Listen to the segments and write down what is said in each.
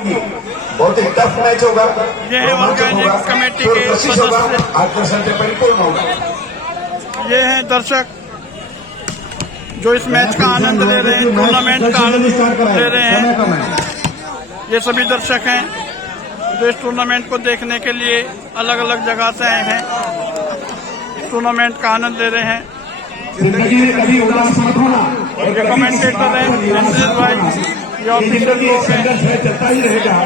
बहुत ही tough match होगा। ये है ऑर्गेनिक कमेटी के सदस्य, आकर्षण से परिपूर्ण होगा। ये हैं दर्शक जो इस मैच का आनंद ले रहे हैं, टूर्नामेंट का आनंद ले रहे हैं। ये सभी दर्शक हैं जो इस टूर्नामेंट को देखने के लिए अलग अलग जगह से आए हैं, टूर्नामेंट का आनंद ले रहे हैं। ये कमेंटेटर हैं रणजीत भाई, ये ऑफिशियल लोग हैं। चलता ही रहेगा,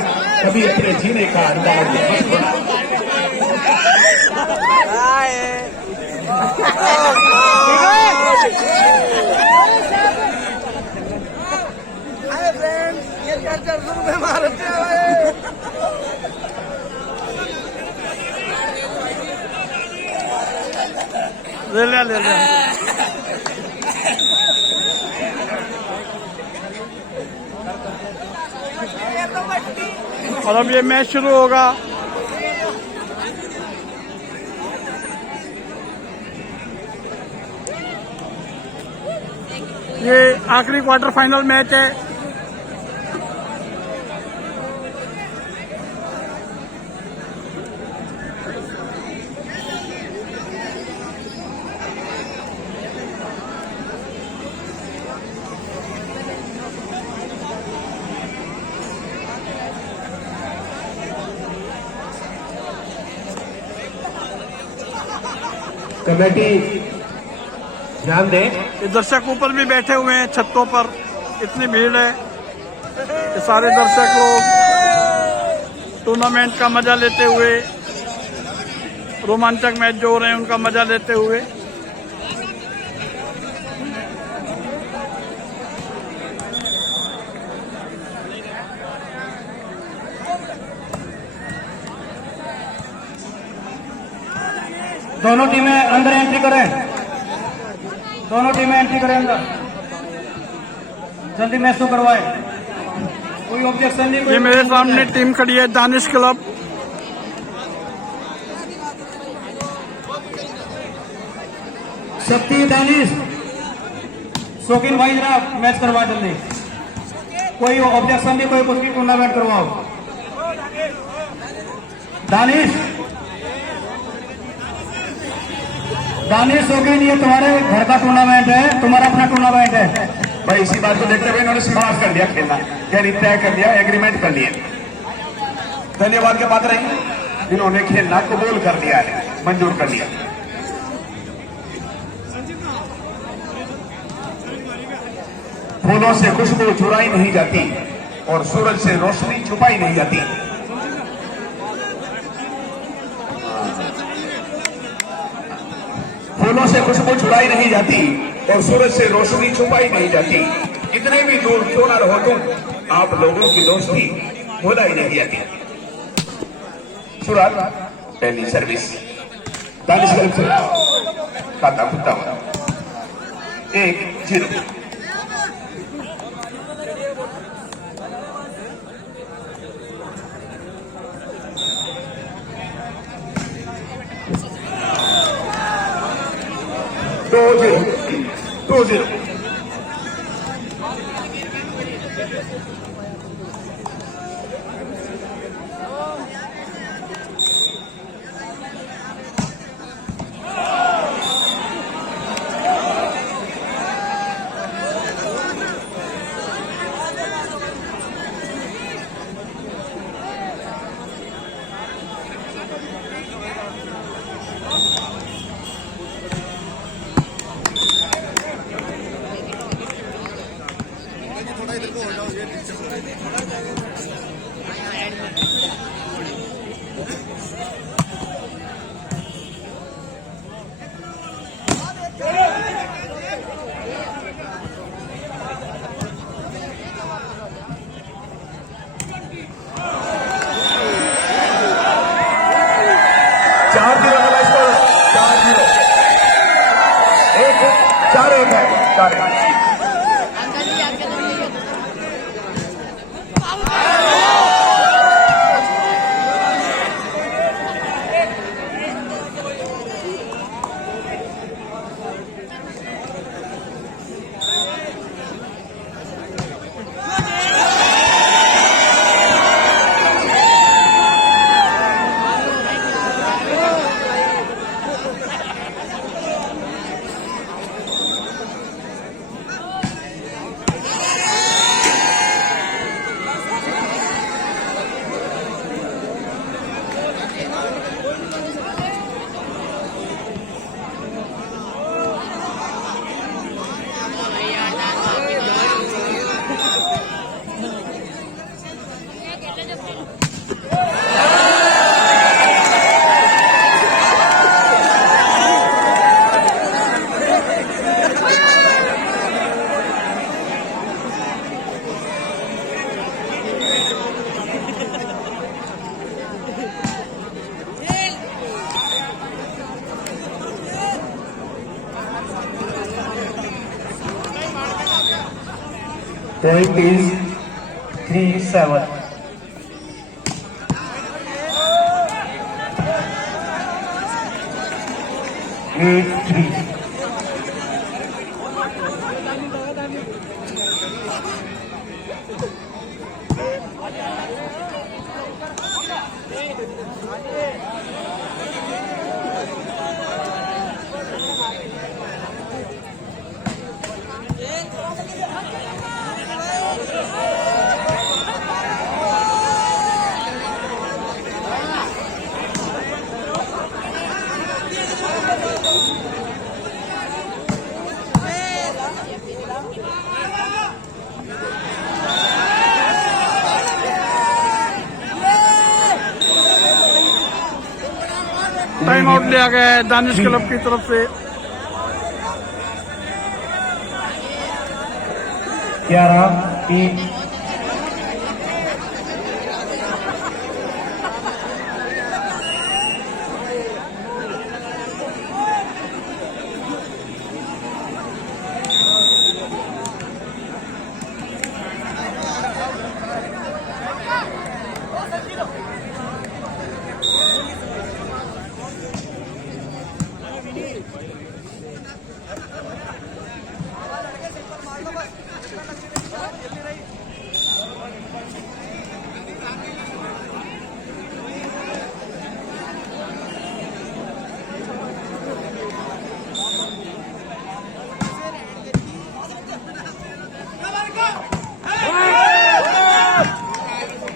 कभी अपने जीने का अंदाज ले लिया। और अब ये मैच शुरू होगा। ये आखिरी क्वार्टर फाइनल मैच है। कमेटी ध्यान दें। ये दर्शक ऊपर भी बैठे हुए हैं छतों पर, इतनी भीड़ है। ये सारे दर्शक लोग टूर्नामेंट का मजा लेते हुए, रोमांचक मैच जो हो रहे हैं उनका मजा लेते हुए। दोनों टीमें अंदर एंट्री करें, दोनों टीमें एंट्री करें अंदर, जल्दी मैच शुरू करवाएं। कोई ऑब्जेक्शन नहीं। ये मेरे सामने टीम खड़ी है दानिश क्लब। शक्ति दानिश, शौकीन भाई जरा मैच करवाए जल्दी। कोई ऑब्जेक्शन नहीं, कोई कुछ भी, टूर्नामेंट करवाओ। दानिश शौकीन, ये तुम्हारे घर का टूर्नामेंट है, तुम्हारा अपना टूर्नामेंट है भाई। इसी बात को देखते हुए इन्होंने स्वीकार कर लिया खेलना, यानी तय कर लिया, एग्रीमेंट कर लिए। धन्यवाद के पात्र हैं जिन्होंने खेलना कबूल कर लिया है, मंजूर कर लिया। फूलों से खुशबू चुराई नहीं जाती और सूरज से रोशनी छुपाई नहीं जाती। फूलों से खुशबू चुराई नहीं जाती और सूरज से रोशनी छुपाई नहीं जाती। कितने भी दूर क्यों न रहो तुम, आप लोगों की दोस्ती भुलाई नहीं जाती। शुरुआत पहली सर्विस दानिश क्लब से, खाता खुलता हुआ 1-0। दो zero. Point is 3-7. Eight, 3. Time out लिया गया है दानिश क्लब की तरफ से। 11-3।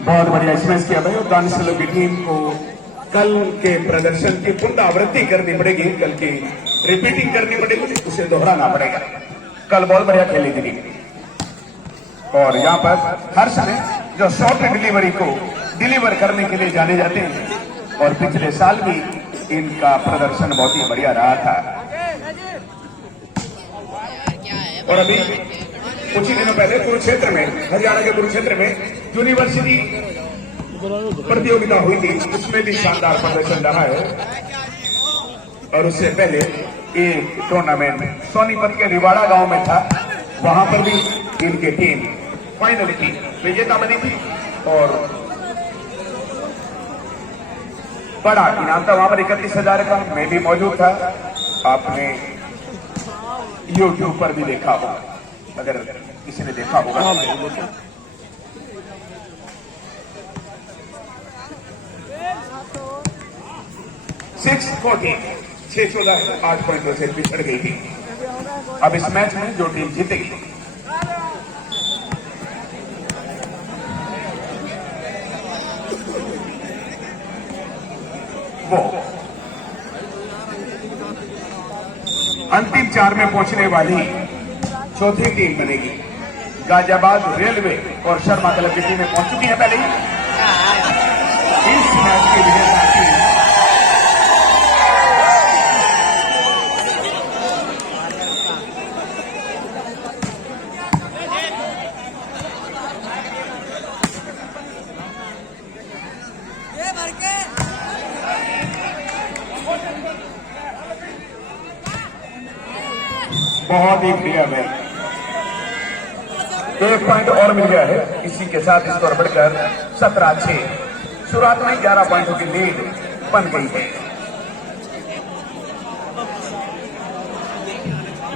बहुत बढ़िया स्मैश किया भाई। और दानिश क्लब की टीम को कल के प्रदर्शन की पुनरावृत्ति करनी पड़ेगी, कल की रिपीटिंग करनी पड़ेगी, उसे दोहराना पड़ेगा। कल बहुत बढ़िया खेली थी टीम। और यहाँ पर हर समय जो शॉर्ट डिलीवरी को डिलीवर करने के लिए जाने जाते हैं, और पिछले साल भी इनका प्रदर्शन बहुत ही बढ़िया रहा था। और अभी कुछ ही दिनों पहले कुरुक्षेत्र में, हरियाणा के कुरुक्षेत्र में यूनिवर्सिटी प्रतियोगिता हुई थी, उसमें भी शानदार प्रदर्शन रहा है। और उससे पहले एक टूर्नामेंट सोनीपत के रिवाड़ा गांव में था, वहां पर भी इनकी टीम फाइनल की विजेता बनी थी। और बड़ा इनाम था वहां पर 31,000 का। मैं भी मौजूद था, आपने YouTube पर भी देखा होगा, अगर किसी ने देखा होगा। 6-14, 6-14, 8 पॉइंटों से पिछड़ गई थी। अब इस मैच में जो टीम जीतेगी वो अंतिम 4 में पहुंचने वाली चौथी टीम बनेगी। गाजियाबाद रेलवे और शर्मा क्लब की टीमें पहुंच चुकी हैं पहले ही। इस मैच की विजेता टीम बहुत ही बढ़िया है। 1 पॉइंट और मिल गया है, इसी के साथ स्कोर बढ़कर 17-6। शुरुआत में 11 पॉइंटों की लीड बन गई है।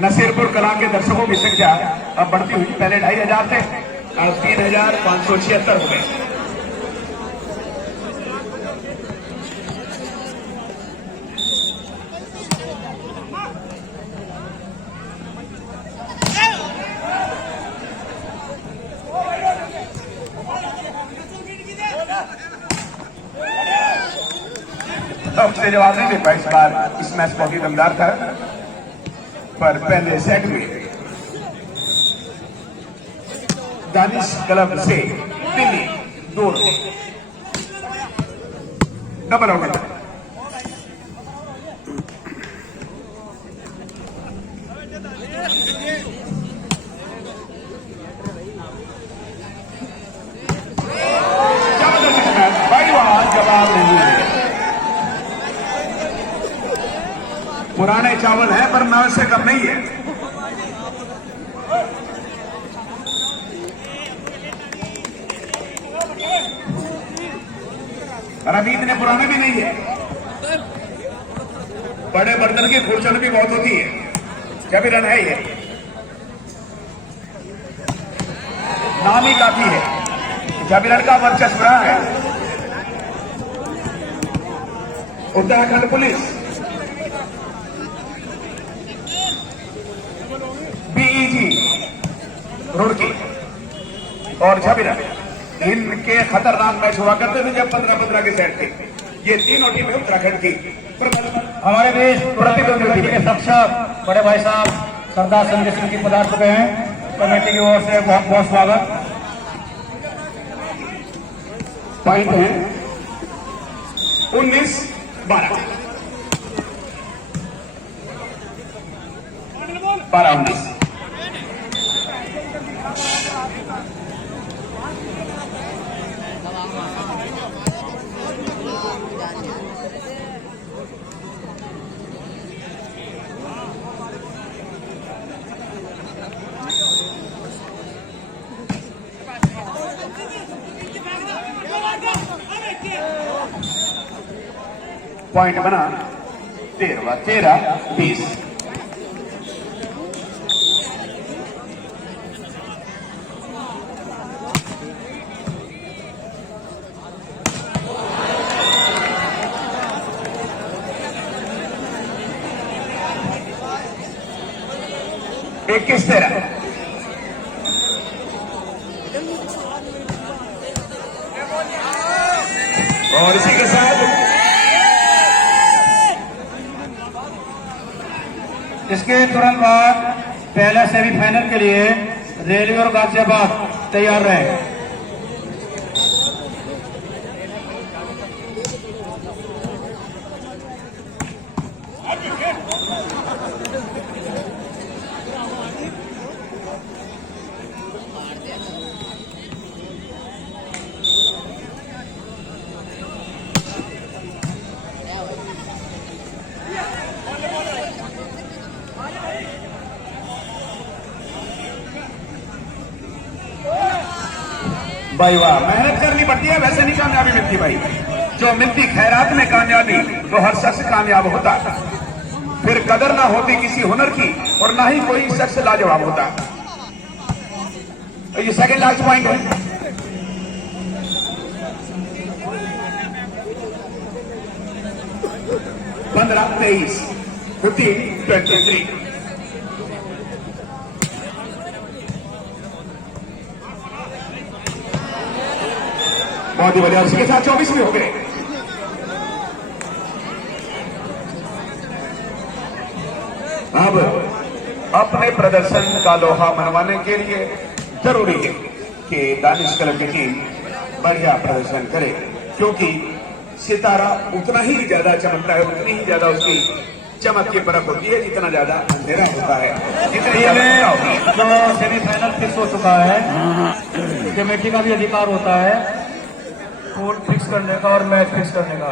नसीरपुर कला के दर्शकों की संख्या अब बढ़ती हुई, पहले 2,500 थे, अब 3,576 हो गए। उसने जवाब नहीं दे पाया इस बार। इस मैच बहुत ही दमदार था, पर पहले सेट में दानिश क्लब से दिल्ली दूर डबल आउट। जवाब नहीं है। पुराने चावल है पर नाव से कम नहीं है। अभी इतने पुराने भी नहीं है। बड़े बर्तन की खुरचन भी बहुत होती है। क्या भी रन है ये, नाम ही काफी है। जबीरन का वर्चस्व रहा है। उत्तराखंड पुलिस, बीईजी रुड़की और जबीरन, इनके खतरनाक मैच हुआ करते थे जब 15-15 के सेट थे। ये तीनों टीमें उत्तराखंड की हमारे देश प्रतिद्वंदी के सक्षम बड़े भाई साहब सरदार संजय सिंह जी पधार चुके हैं। कमेटी की ओर से बहुत बहुत स्वागत। पॉइंट है 19-12, 12-19। पॉइंट बना 13-20। इक्कीस 13। और इसी के साथ इसके तुरंत बाद पहले सेमीफाइनल के लिए रेलवे और गाजियाबाद तैयार रहे। भाई वाह, मेहनत करनी पड़ती है, वैसे नहीं कामयाबी मिलती भाई। जो मिलती खैरात में कामयाबी तो हर शख्स कामयाब होता, फिर कदर ना होती किसी हुनर की और ना ही कोई शख्स लाजवाब होता। तो ये सेकंड लास्ट पॉइंट है। पंद्रह 23, 15-23। बहुत ही बढ़िया। उसके साथ 24 भी हो गए। अब अपने प्रदर्शन का लोहा मनवाने के लिए जरूरी है कि दानिश क्लब की टीम बढ़िया प्रदर्शन करे, क्योंकि सितारा उतना ही ज्यादा चमकता है, उतनी ही ज्यादा उसकी चमक की परख होती है जितना ज्यादा अंधेरा होता है। जितनी जो सेमीफाइनल फिक्स हो चुका है, कमेटी का भी अधिकार होता है स्कोर फिक्स करने का और मैच फिक्स करने का।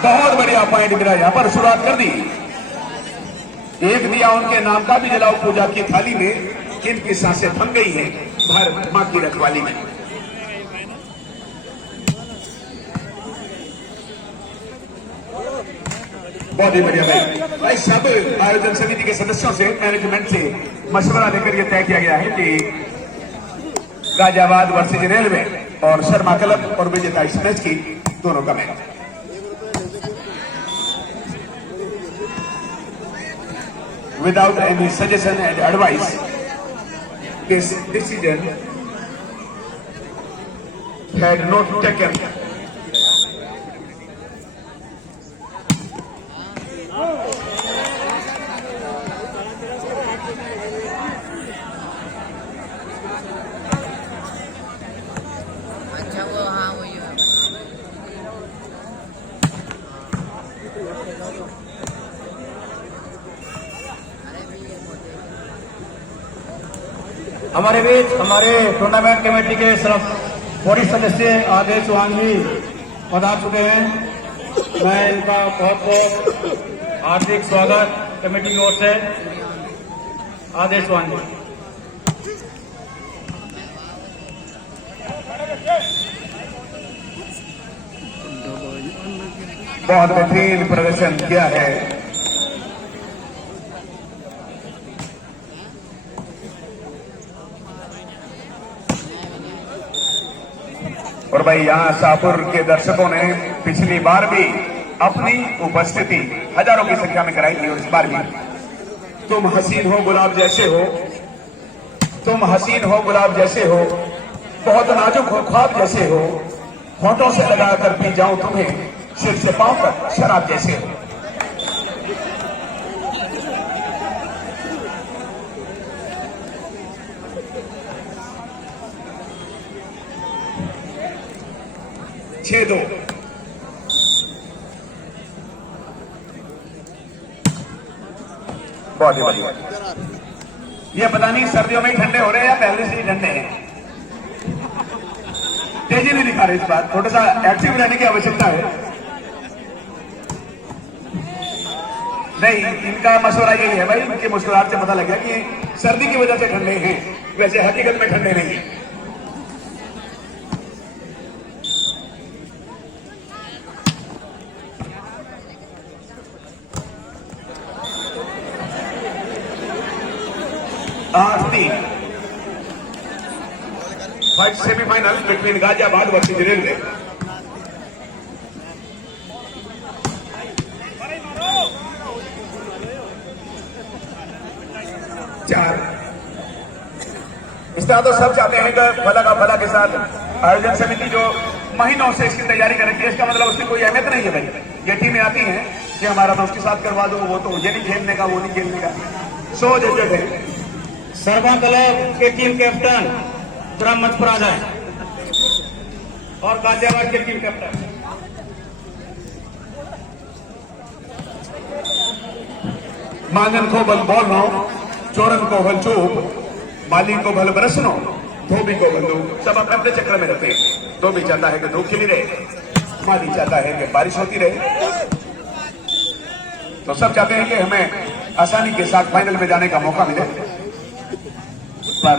बहुत बढ़िया पॉइंट मिला, यहां पर शुरुआत कर दी। एक दिया उनके नाम का भी जलाओ पूजा की थाली में, जिनकी सांसें थम गई हैं भारत मां की रखवाली में। बहुत ही बढ़िया भाई सब आयोजन समिति के सदस्यों से, मैनेजमेंट से मशवरा लेकर यह तय किया गया है कि गाजियाबाद वर्सेज रेलवे और शर्मा क्लब और विजेता इस मैच की दोनों का match without any suggestion and advice this decision had not taken अच्छा वो हाँ वही है। हमारे बीच हमारे टूर्नामेंट कमेटी के सिर्फ वरिष्ठ सदस्य आदेश चौहान जी पधार चुके हैं। मैं इनका बहुत बहुत हार्दिक स्वागत कमेटी की ओर से। आदेश चौहान जी। बहुत बेहतरीन प्रदर्शन किया है। और भाई यहाँ शाहपुर के दर्शकों ने पिछली बार भी अपनी उपस्थिति हजारों की संख्या में कराई थी और इस बार भी तुम हसीन हो गुलाब जैसे हो, तुम हसीन हो गुलाब जैसे हो, बहुत नाजुक हो ख्वाब जैसे हो, होठों से लगाकर पी जाऊं तुम्हें सिर से पांव तक शराब जैसे हो। छह दो बहुत ही बढ़िया। ये पता नहीं सर्दियों में ही ठंडे हो रहे हैं या पहले से ही ठंडे हैं। तेजी नहीं दिखा रहे इस बार, थोड़ा सा एक्टिव रहने की आवश्यकता है। नहीं, इनका मशवरा यही है भाई, इनकी मुस्कुराहट से पता लग गया कि सर्दी की वजह से ठंडे हैं, वैसे हकीकत में ठंडे नहीं है। Fight semi-final between Ghaziabad versus Railway. चार इस तरह तो सब चाहते हैं कि भला का भला के साथ आयोजन समिति जो महीनों से इसकी तैयारी कर रही है, इसका मतलब उसकी कोई अहमियत नहीं है भाई। ये टीमें आती हैं कि हमारा तो उसके साथ करवा दो, वो तो ये नहीं खेलने का, वो नहीं खेलने का, सो झंझट है। शर्मा क्लब के टीम कैप्टन जरा मंच पर आ जाए और गाजियाबाद के टीम कैप्टन। मांगन को बल बोलनो, चोरन को बल चूप, माली को बल बरसनो, धोबी को बल धूप। सब अपने अपने चक्र में रहते हैं। धोबी चाहता है कि धूप खिली रहे, माली चाहता है कि बारिश होती रहे। तो सब चाहते हैं कि हमें आसानी के साथ फाइनल में जाने का मौका मिले, पर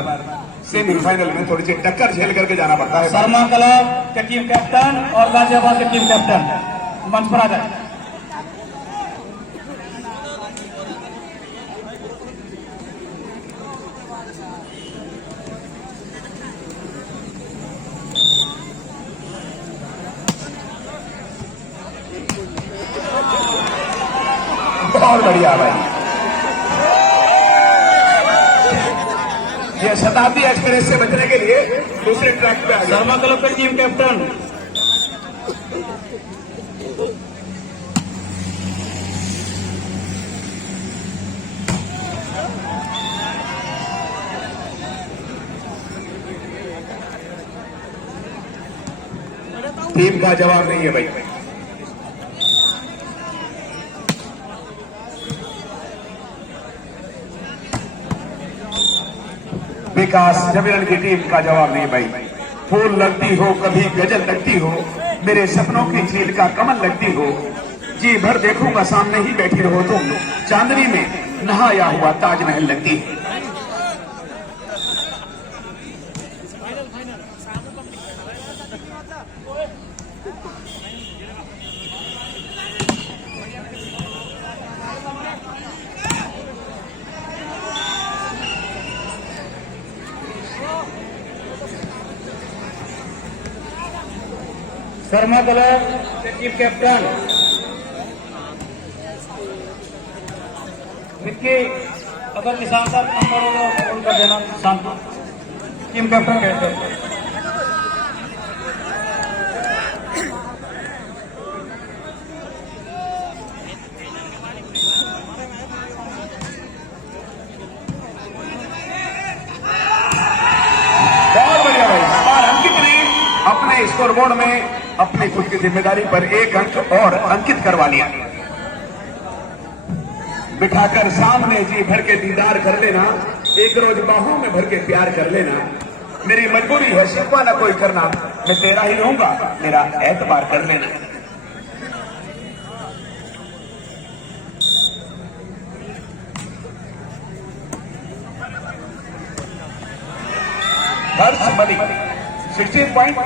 सेमीफाइनल में थोड़ी सी टक्कर झेल करके जाना पड़ता है। शर्मा क्लब के टीम कैप्टन और गाजियाबाद के टीम कैप्टन मंच पर आ जाए। बहुत बढ़िया भाई। ये शताब्दी एक्सप्रेस से बचने के लिए दूसरे ट्रैक पे आ गया। शर्मा क्लब के टीम कैप्टन टीम का जवाब नहीं है भाई। विकास जबरन की टीम का जवाब नहीं भाई। फूल लगती हो कभी गजल लगती हो, मेरे सपनों की झील का कमल लगती हो, जी भर देखूंगा सामने ही बैठी रहो तुम, चांदनी में नहाया हुआ ताजमहल लगती है। शर्मा क्लब के चीफ कैप्टन विक्की, अगर निशान साहब नंबर हो तो उनका देना निशान को टीम कैप्टन कहते हैं। बहुत बढ़िया भाई। और अंकित ने अपने स्कोरबोर्ड में अपनी खुद की जिम्मेदारी पर 1 अंक और अंकित करवा लिया। बिठाकर सामने जी भर के दीदार कर लेना, एक रोज बाहों में भर के प्यार कर लेना। मेरी मजबूरी है शिकवा ना कोई करना, मैं तेरा ही रहूंगा, मेरा एतबार कर लेना। हर्ष मलिक 16 पॉइंट।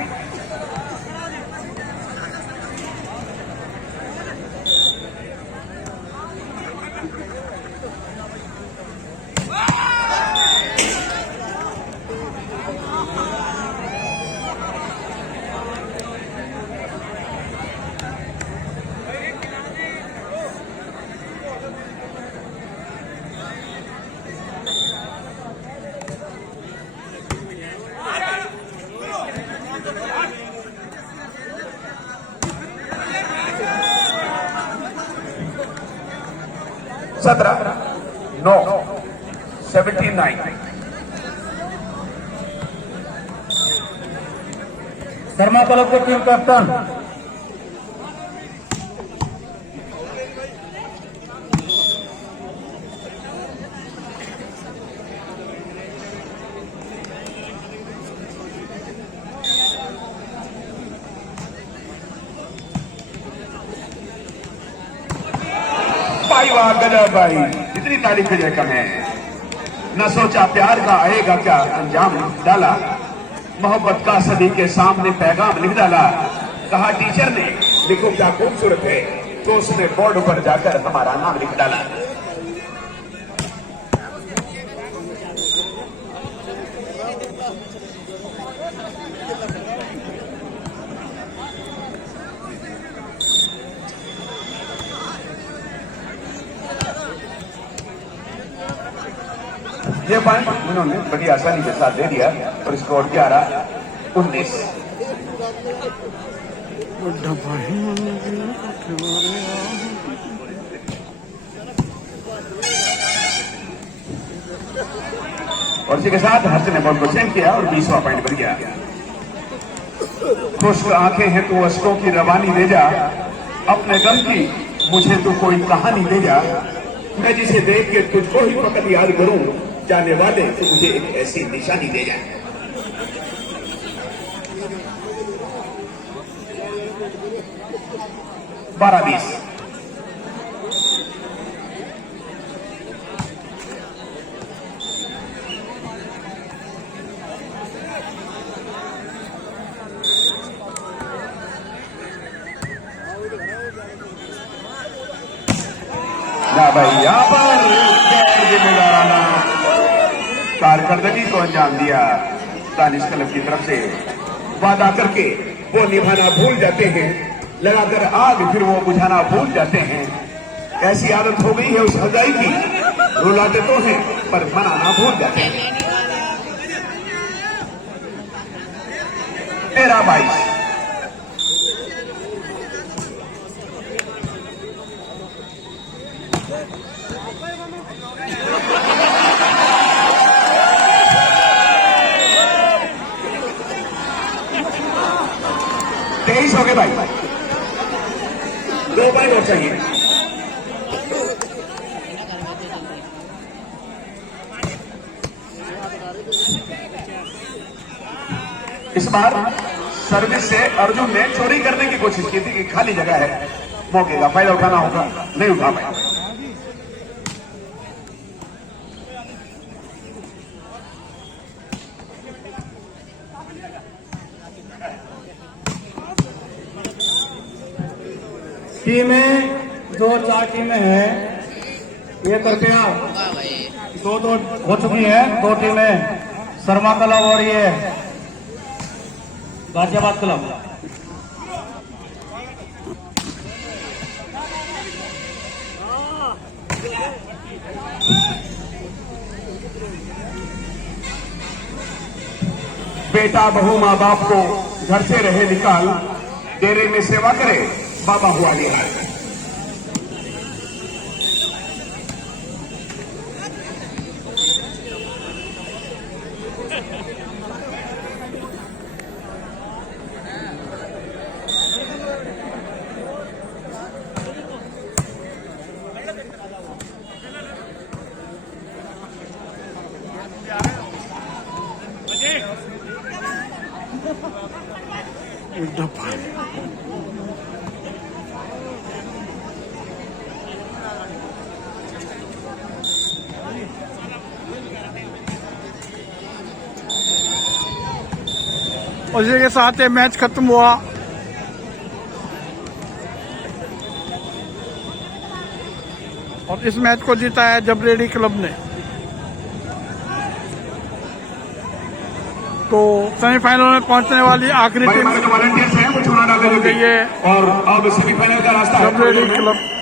सत्रह 9 79। शर्मा क्लब के टीम कैप्टन भाई वाह गजब भाई, इतनी तारीफ की जगह कम है। न सोचा प्यार का आएगा क्या अंजाम डाला, मोहब्बत का सदी के सामने पैगाम लिख डाला। कहा टीचर ने लिखो क्या खूबसूरत है, तो उसने बोर्ड पर जाकर हमारा नाम लिख डाला। ये पॉइंट उन्होंने बड़ी आसानी के साथ दे दिया और स्कोर 11-19। और इसी के साथ हर्ष ने बॉल को चेंज किया और 20वां पॉइंट बन गया। खुश्क आंखें हैं तू अश्कों की रवानी ले जा, अपने गम की मुझे तू कोई कहानी ले जा। मैं जिसे देख के तुझको ही फकत याद करूं, जाने वाले तो मुझे एक ऐसी निशानी दे जा। बारह 20। ना भाई यहाँ पर जिम्मेदाराना कारकर्दगी को अंजाम दिया। दानिश क्लब की तरफ से वादा करके वो निभाना भूल जाते हैं, लगाकर आग फिर वो बुझाना भूल जाते हैं। ऐसी आदत हो गई है उस हजाई की, रुलाते तो हैं पर मनाना भूल जाते हैं। 13-22। तेईस हो गए भाई, 2 पॉइंट और चाहिए। इस बार सर्विस से अर्जुन ने चोरी करने की कोशिश की थी कि खाली जगह है, मौके का फायदा उठाना होगा, नहीं उठा पाए। टीमें जो 4 टीमें हैं, ये कृपया 2 हो चुकी है। 2 टीमें शर्मा क्लब और ये गाजियाबाद क्लब। बेटा बहू माँ बाप को घर से रहे निकाल, डेरे में सेवा करे, बाबा हुआ निहाल। और इसी के साथ ये मैच खत्म हुआ। और इस मैच को जीता है जबरेडी क्लब ने। तो सेमीफाइनल में पहुंचने वाली आखिरी टीम वॉलंटियर्स हैं वो चुना डाल ये और अब सेमीफाइनल का रास्ता जबरेडी क्लब